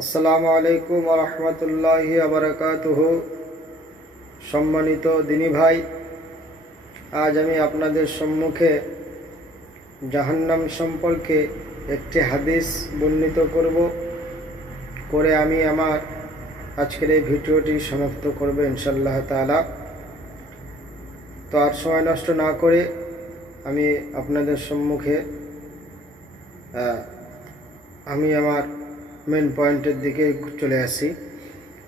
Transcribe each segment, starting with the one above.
আসসালামু আলাইকুম ওয়া রাহমাতুল্লাহি ওয়া বারাকাতুহু। সম্মানিত দিনী ভাই, আজ আমি আপনাদের সম্মুখে জাহান্নাম সম্পর্কে একটি হাদিস বর্ণিত করে আমি আমার আজকের এই ভিডিওটি সমাপ্ত করব ইনশাআল্লাহ তাআলা। তো আর সময় নষ্ট না করে আমি আপনাদের সম্মুখে আমি আমার মেন পয়েন্টের দিকে চলে আসি।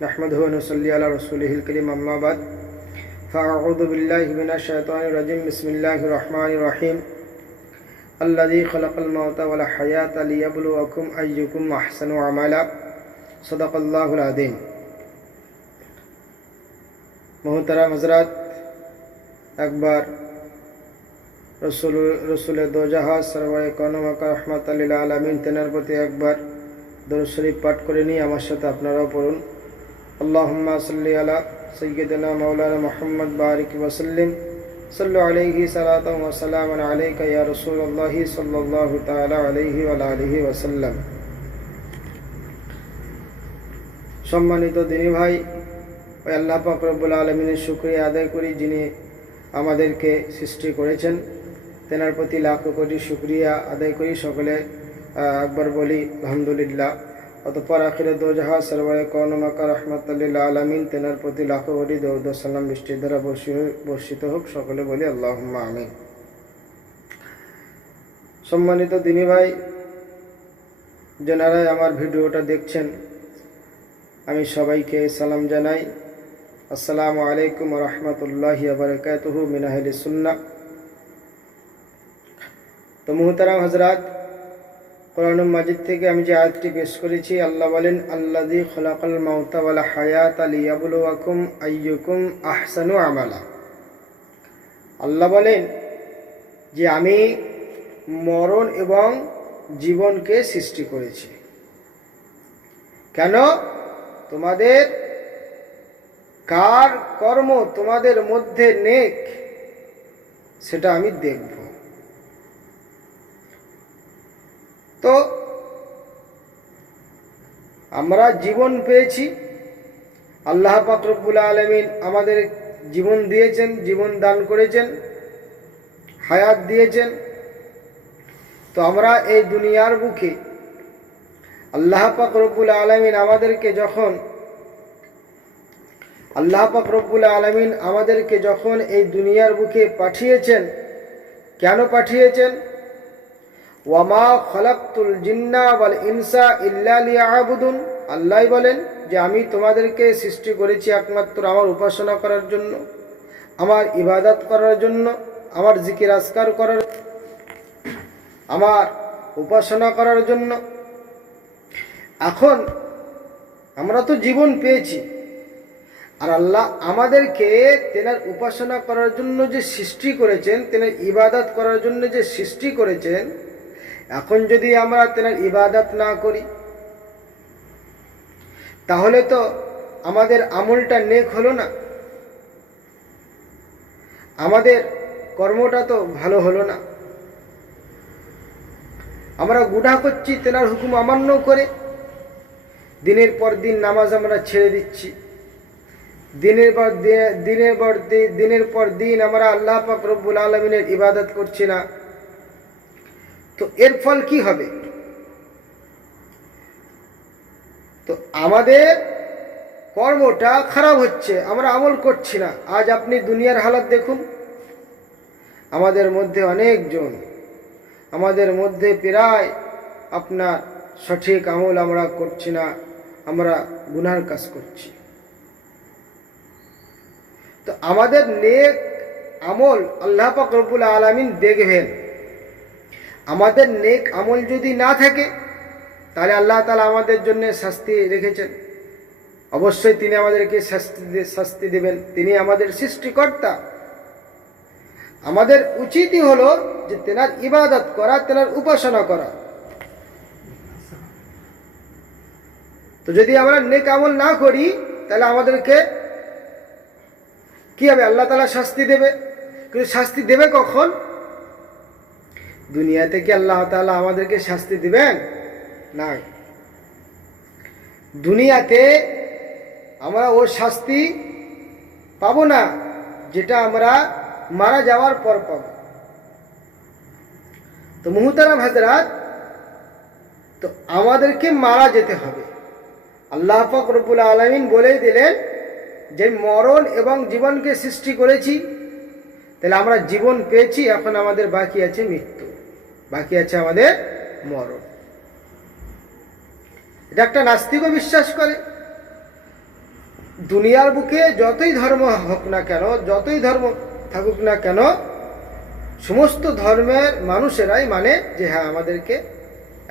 নাহমাদুহু ওয়া নুসাল্লি আলা রাসূলিহিল কারীম, আম্মা বাদ। ফাআউযু বিল্লাহি মিনাশ শাইতানির রাজীম। বিসমিল্লাহির রহমানির রহিম। আল্লাযী খালাকাল মাউতা ওয়াল হায়াতা লিয়াবলুয়াকুম আইয়ুকুম আহসানু আমালা। সাদাকাল্লাহুল আযীম। মুহতারাম হযরত, একবার রসুলের দোজাহাজ সরওয়ারে কাওনাত ওয়া রাহমাতাল লিল আলামিন তেনার প্রতি একবার দরুদ শরীফ পাঠ করে নিই। আমার সাথে আপনারাও পড়ুন। আল্লাহুম্মা সাল্লি আলা সাইয়্যিদিনা মাওলানা মুহাম্মদ বারিক ওয়া সাল্লিম। সাল্লু আলাইহি সালাতান ওয়া সালামান আলাইকা ইয়া রাসূলুল্লাহ সাল্লাল্লাহু তাআলা আলাইহি ওয়া আলিহি ওয়া সাল্লাম। সম্মানিত দিনী ভাই, ওই আল্লাহ পাক রব্বুল আলামিনের শুকরিয়া আদায় করি যিনি আমাদেরকে সৃষ্টি করেছেন। তেনার প্রতি লাখ কোটি শুকরিয়া আদায় করি। সকলে একবার বলি আলহামদুলিল্লাহ। অতঃপর আখিরে দোজাহাজ সরওয়ারে কাওনাত ওয়া রাহমাতাল লিল আলামিন তেনার প্রতি লাখ কোটি দরুদ ও সালাম বৃষ্টির দ্বারা বর্ষিত হোক। সকলে বলি আল্লাহুম্মা আমিন। সম্মানিত দিনী ভাই, যারা আমার ভিডিওটা দেখছেন, আমি সবাইকে সালাম জানাই। আসসালামু আলাইকুম ওয়া রাহমাতুল্লাহি ওয়া বারাকাতুহু মিন আহলিস সুন্নাহ। তো মুহতারাম হযরত, কোরআন মাজিদ থেকে আমি যে আয়াতটি পেশ করেছি, আল্লাহ বলেন আল্লাযী খালাকাল মাউতা ওয়াল হায়াতা লিয়াবলুয়াকুম আইয়ুকুম আহসানু আমালা। আল্লাহ বলেন যে আমি মরণ এবং জীবনকে সৃষ্টি করেছি। কেন? তোমাদের কার কর্ম তোমাদের মধ্যে নেক সেটা আমি দেখব। তো আমরা জীবন পেয়েছি, আল্লাহ পাক রব্বুল আলামিন আমাদের জীবন দিয়েছেন, জীবন দান করেছেন, হায়াত দিয়েছেন। তো আমরা এই দুনিয়ার বুকে আল্লাহ পাক রব্বুল আলামিন আমাদেরকে যখন এই দুনিয়ার বুকে পাঠিয়েছেন, কেন পাঠিয়েছেন? ওয়ামা খালাকতুল জিন্না ওয়াল ইনসা ইল্লা লিয়াবুদুন। আল্লাহ বলেন যে আমি তোমাদেরকে সৃষ্টি করেছি একমাত্র আমার উপাসনা করার জন্য, আমার ইবাদত করার জন্য, আমার জিকির আজকার করার, আমার উপাসনা করার জন্য। এখন আমরা তো জীবন পেয়েছি, আর আল্লাহ আমাদেরকে তেনার উপাসনা করার জন্য যে সৃষ্টি করেছেন, তেনার ইবাদত করার জন্য যে সৃষ্টি করেছেন, এখন যদি আমরা তেনার ইবাদত না করি তাহলে তো আমাদের আমলটা নেক হলো না, আমাদের কর্মটা তো ভালো হলো না। আমরা গুনাহ করছি তেনার হুকুম অমান্য করে, দিনের পর দিন নামাজ আমরা ছেড়ে দিচ্ছি, দিনের পর দিন আমরা আল্লাহ পাক রব্বুল আলামিনের ইবাদত করছি না। তো এর ফল কি হবে? তো আমাদের কর্মটা খারাপ হচ্ছে, আমরা আমল করছি না। আজ আপনি দুনিয়ার হালাত দেখুন, আমাদের মধ্যে অনেকজন, আমাদের মধ্যে প্রায় আপনার সঠিক আমল আমরা করছি না, আমরা গুনাহর কাজ করছি। তো আমাদের নেক আমল আল্লাহ পাক রব্বুল আলামিন দেখবেন। আমাদের নেক আমল যদি না থাকে তাহলে আল্লাহ তাআলা আমাদের জন্য শাস্তি রেখেছেন। অবশ্যই তিনি আমাদেরকে শাস্তি দেবেন, তিনি আমাদের সৃষ্টিকর্তা। আমাদের উচিতই হলো যে তেনার ইবাদত করা, তেনার উপাসনা করা। তো যদি আমরা নেক আমল না করি তাহলে আমাদেরকে কি হবে? আল্লাহ তাআলা শাস্তি দেবে। কিন্তু শাস্তি দেবে কখন? দুনিয়াতে কি আল্লাহ তাআলা আমাদেরকে শাস্তি দিবেন? না। দুনিয়াতে আমরা ও শাস্তি পাবো না যেটা আমরা মারা যাওয়ার পর পাবো। তো মুহতারাম হাজরাত, তো আমাদেরকে মারা যেতে হবে। আল্লাহ পাক রব্বুল আলামিন বলেই দিলেন যে মরণ এবং জীবনকে সৃষ্টি করেছি, তাহলে আমরা জীবন পেয়েছি, এখন আমাদের বাকি আছে মৃত্যু, বাকি আছে আমাদের মরণ। এটা একটা নাস্তিকও বিশ্বাস করে। দুনিয়ার বুকে যতই ধর্ম হোক না কেন, যতই ধর্ম থাকুক না কেন, সমস্ত ধর্মের মানুষেরাই মানে যে হ্যাঁ আমাদেরকে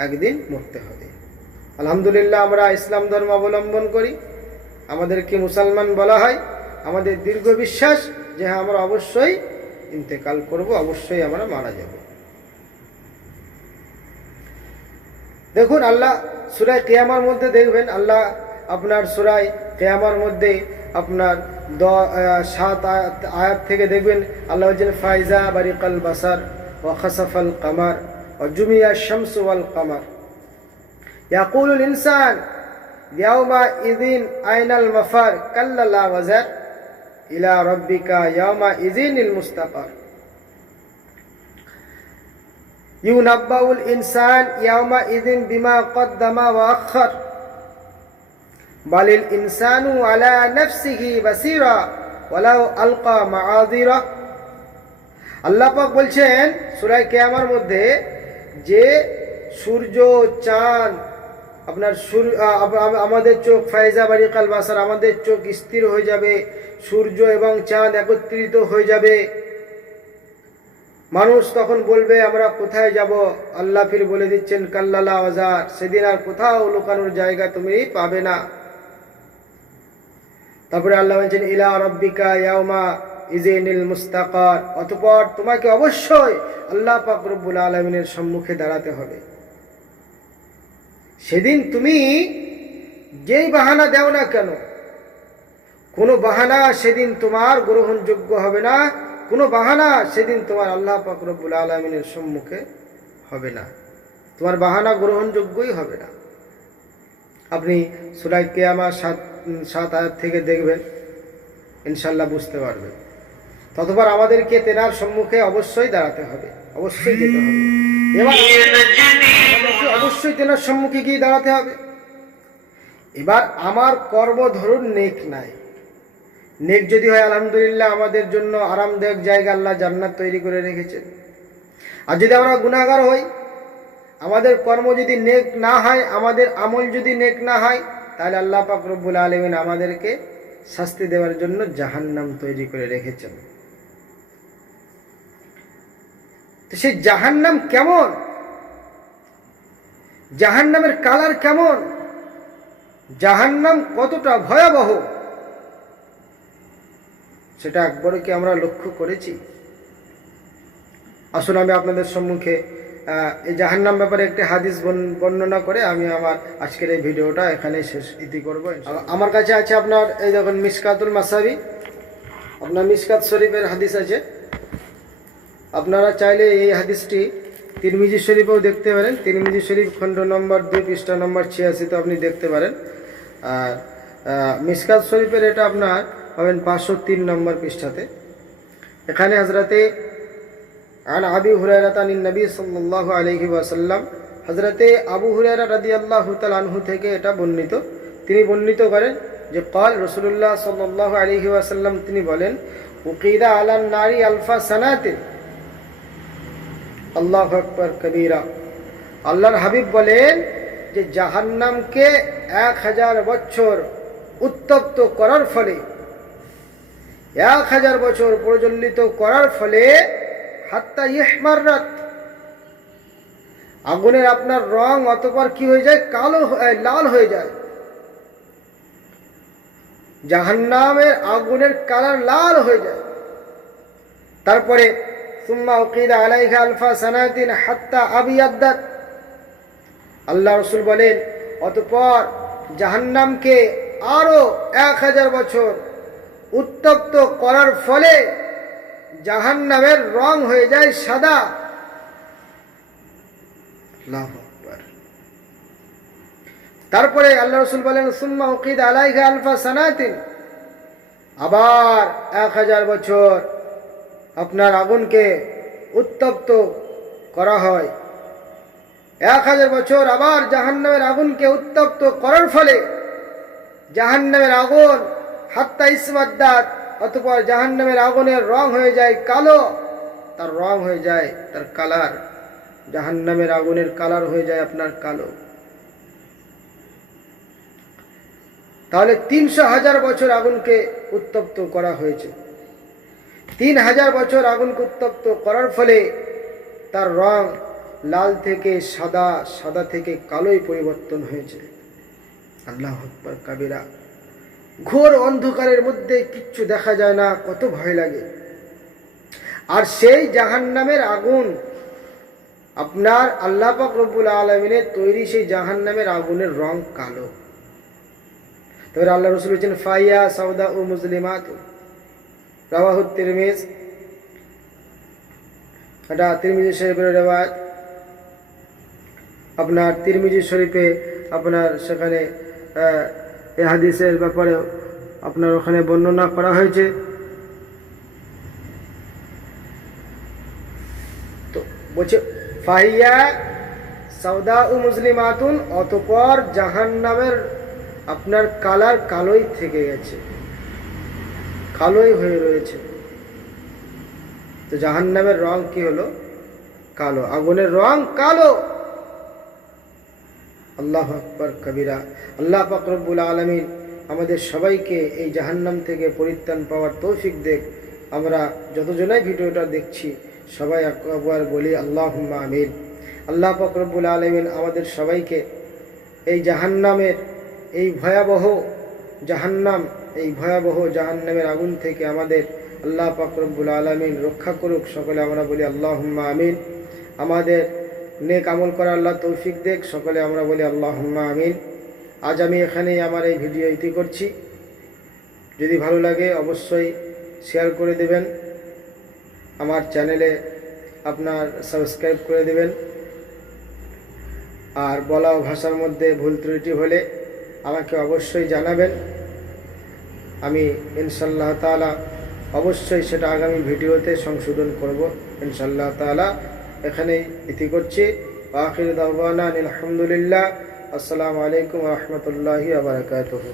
একদিন মরতে হবে। আলহামদুলিল্লাহ আমরা ইসলাম ধর্ম অবলম্বন করি, আমাদেরকে মুসলমান বলা হয়, আমাদের দীর্ঘ বিশ্বাস যে হ্যাঁ আমরা অবশ্যই ইন্তেকাল করব, অবশ্যই আমরা মারা যাব। দেখুন আল্লাহ সূরা কিয়ামার মধ্যে দেখবেন, আল্লাহ আপনার সূরা কিয়ামার মধ্যে আপনার 7 আয়াত থেকে দেখবেন আল্লাহ বলছেন ফাইজা বারিকাল বাসার ওয়া খাসাফাল কামার ওয়া জুমিয়া শামসু ওয়াল কামার ইয়াকুলুল ইনসান ইয়াওমা ইযিন আইনাল মাফার কাল্লা লা ওয়াজার ইলা রাব্বিকা ইয়াওমা ইযিনিল মুস্তাকার ইউনাব্বাউল ইনসান ইয়াওমা ইযিন বিমা কদ্দামা ওয়া আখার বালিল ইনসানু আলা নাফসিহি বাসীরা ওয়ালাউ আলকা মাআযিরা। আল্লাহ পাক বলছেন সূরা কিয়ামার মধ্যে যে সূর্য চাঁদ আপনার আমাদের চোখ ফাইজা বারিকাল বাসার, আমাদের চোখ স্থির হয়ে যাবে, সূর্য এবং চাঁদ একত্রিত হয়ে যাবে। মানুষ তখন বলবে আমরা কোথায় যাব? আল্লাহ ফির বলে দিচ্ছেন কাল্লা লা ওয়াজার, সেদিন আর কোথাও লুকানোর জায়গা তুমি পাবে না। তারপরে আল্লাহ বলছেন ইলা রাব্বিকা ইয়াওমা ইযিনিল মুস্তাকার, অতঃপর তোমাকে অবশ্যই আল্লাহ পাক রব্বুল আলামিনের সম্মুখে দাঁড়াতে হবে। সেদিন তুমি যেই বাহানা দাও না কেন, কোনো বাহানা সেদিন তোমার গ্রহণযোগ্য হবে না, কোনো বাহানা সেদিন তোমার আল্লাহ পাক রব্বুল আলামিনের সম্মুখে হবে না, তোমার বাহানা গ্রহণযোগ্যই হবে না। আপনি সূরা কিয়ামা 7 আয়াত থেকে দেখবেন, ইনশাআল্লাহ বুঝতে পারবেন। ততবার আমাদেরকে তেনার সম্মুখে অবশ্যই দাঁড়াতে হবে, অবশ্যই যেতে হবে। এবার অবশ্যই তেনার সম্মুখে গিয়ে দাঁড়াতে হবে। এবার আমার কর্ম ধরুন নেক নাই, নেক যদি হয় আলহামদুলিল্লাহ আমাদের জন্য আরামদায়ক জায়গা আল্লাহ জান্নাত তৈরি করে রেখেছেন। আর যদি আমরা গুনাহগার হই, আমাদের কর্ম যদি নেক না হয়, আমাদের আমল যদি নেক না হয়, তাহলে আল্লাহ পাক রব্বুল আলামিন আমাদেরকে শাস্তি দেওয়ার জন্য জাহান্নাম তৈরি করে রেখেছেন। তো সেই জাহান্নাম কেমন, জাহান্নামের কালার কেমন, জাহান্নাম কতটা ভয়াবহ, সেটা একবারও কি আমরা লক্ষ্য করেছি? আসুন আমি আপনাদের সম্মুখে এই জাহান্নাম ব্যাপারে একটি হাদিস বর্ণনা করে আমি আমার আজকের এই ভিডিওটা এখানে শেষ ইতি করব। আমার কাছে আছে আপনার এই দেখুন মিশকাতুল মাসাবি, আপনার মিশকাত শরীফের হাদিস আছে। আপনারা চাইলে এই হাদিসটি তিরমিজি শরীফেও দেখতে পারেন। তিরমিজি শরীফ খণ্ড নম্বর 2 পৃষ্ঠা নম্বর 86 আপনি দেখতে পারেন। আর মিশকাত শরীফের এটা আপনার পাবেন 503 নম্বর পৃষ্ঠাতে। এখানে হযরতে আন আবি হুরায়রা আনিন নবী সাল্লাল্লাহু আলাইহি ওয়াসাল্লাম, হযরতে আবু হুরায়রা রাদিয়াল্লাহু তাআলা আনহু থেকে এটা বর্ণিত। তিনি বর্ণিত করেন যে قال রাসূলুল্লাহ সাল্লাল্লাহু আলাইহি ওয়াসাল্লাম তিনি বলেন উকিদা আলান নারি আলফা সানাতিন, আল্লাহু আকবার কবীরা। আল্লাহর হাবিব বলেন যে জাহান্নামকে 1000 বছর উত্তপ্ত করার ফলে, 1000 বছর প্রজ্বলিত করার ফলে হাত্তা ইহমাররাত, আগুনের আপনার রং অতঃপর কি হয়ে যায়, কালো লাল হয়ে যায়। জাহান্নামের আগুনের কালার লাল হয়ে যায়। তারপরে সুম্মা উকিদা আলাইহা আলফা সানাতিন হাত্তা আবিয়াদ্দাত, আল্লাহ রাসূল বলেন অতঃপর জাহান্নামকে আরো 1000 বছর উত্তপ্ত করার ফলে জাহান্নামের রং হয়ে যায় সাদা। আল্লাহু আকবার। তারপরে আল্লাহ রসুল বলেন সুম্মা উকিদ আলাইহা আলফা সানাতিন, আবার 1000 বছর আপনার আগুনকে উত্তপ্ত করা হয়। 1000 বছর আবার জাহান্নামের আগুনকে উত্তপ্ত করার ফলে জাহান্নামের আগুন হাত্তা ইসমাদ্দাত, অতঃপর জাহান্নামের আগুনের রং হয়ে যায় কালো, তার রং হয়ে যায়, তার কালার, জাহান্নামের আগুনের কালার হয়ে যায় আপনার কালো। তাহলে 300,000 বছর আগুনকে উত্তপ্ত করা হয়েছে। 3000 বছর আগুনকে উত্তপ্ত করার ফলে তার রং লাল থেকে সাদা, সাদা থেকে কালোয় পরিবর্তন হয়েছে। আল্লাহু আকবার কাবীরা। ঘোর অন্ধকারের মধ্যে কিচ্ছু দেখা যায় না, কত ভয় লাগে। আর সেই জাহান্নামের আগুন আপনার আল্লাহ পাক রব্বুল আলামিনের তৈরি, সেই জাহান্নামের আগুনের রং কালো। তবে আল্লাহ রাসূল বলেছেন ফাইয়া সাউদা ও মুসলিমাত, রাওয়াহু তিরমিজি, এটা তিরমিজি শরীফের riwayat। আপনার তিরমিজি শরীফে আপনার সেখানে এই হাদিসের ব্যাপারে আপনার ওখানে বর্ণনা করা হয়েছে। তো বলছে ফাহিয়া সাউদা ও মুসলিমাতুন, অতঃপর জাহান্নামের আপনার কালার কালোই থেকে গেছে, কালোই হয়ে রয়েছে। তো জাহান্নামের রং কি হলো? কালো, আগুনের রং কালো। আল্লাহু আকবার কাবীরা। আল্লাহ পাক রব্বুল আলামিন আমাদের সবাইকে এই জাহান্নাম থেকে পরিত্রাণ পাওয়ার তৌফিক দেখ। আমরা যতজনাই ভিডিওটা দেখছি সবাই একবার বলি আল্লাহুম্মা আমিন। আল্লাহ পাক রব্বুল আলামিন আমাদের সবাইকে এই জাহান্নামের, এই ভয়াবহ জাহান্নাম, এই ভয়াবহ জাহান্নামের আগুন থেকে আমাদের আল্লাহ পাক রব্বুল আলামিন রক্ষা করুক। সকলে আমরা বলি আল্লাহুম্মা আমিন। আমাদের নেক আমল করার আল্লাহ তৌফিক দেখ। সকলে আমরা বলি আল্লাহুম্মা আমিন। আজ আমি এখানেই আমার এই ভিডিও ইতি করছি। যদি ভালো লাগে অবশ্যই শেয়ার করে দেবেন, আমার চ্যানেলে আপনার সাবস্ক্রাইব করে দেবেন। আর বলা ভাষার মধ্যে ভুল ত্রুটি হলে আমাকে অবশ্যই জানাবেন। আমি ইনশাআল্লাহ তাআলা অবশ্যই সেটা আগামী ভিডিওতে সংশোধন করব ইনশাআল্লাহ তাআলা। এখানেই ইতি করছি। আখির দাওয়ানা আলহামদুলিল্লাহ। আসসালামু আলাইকুম ওয়া রাহমাতুল্লাহি ওয়া বারাকাতুহু।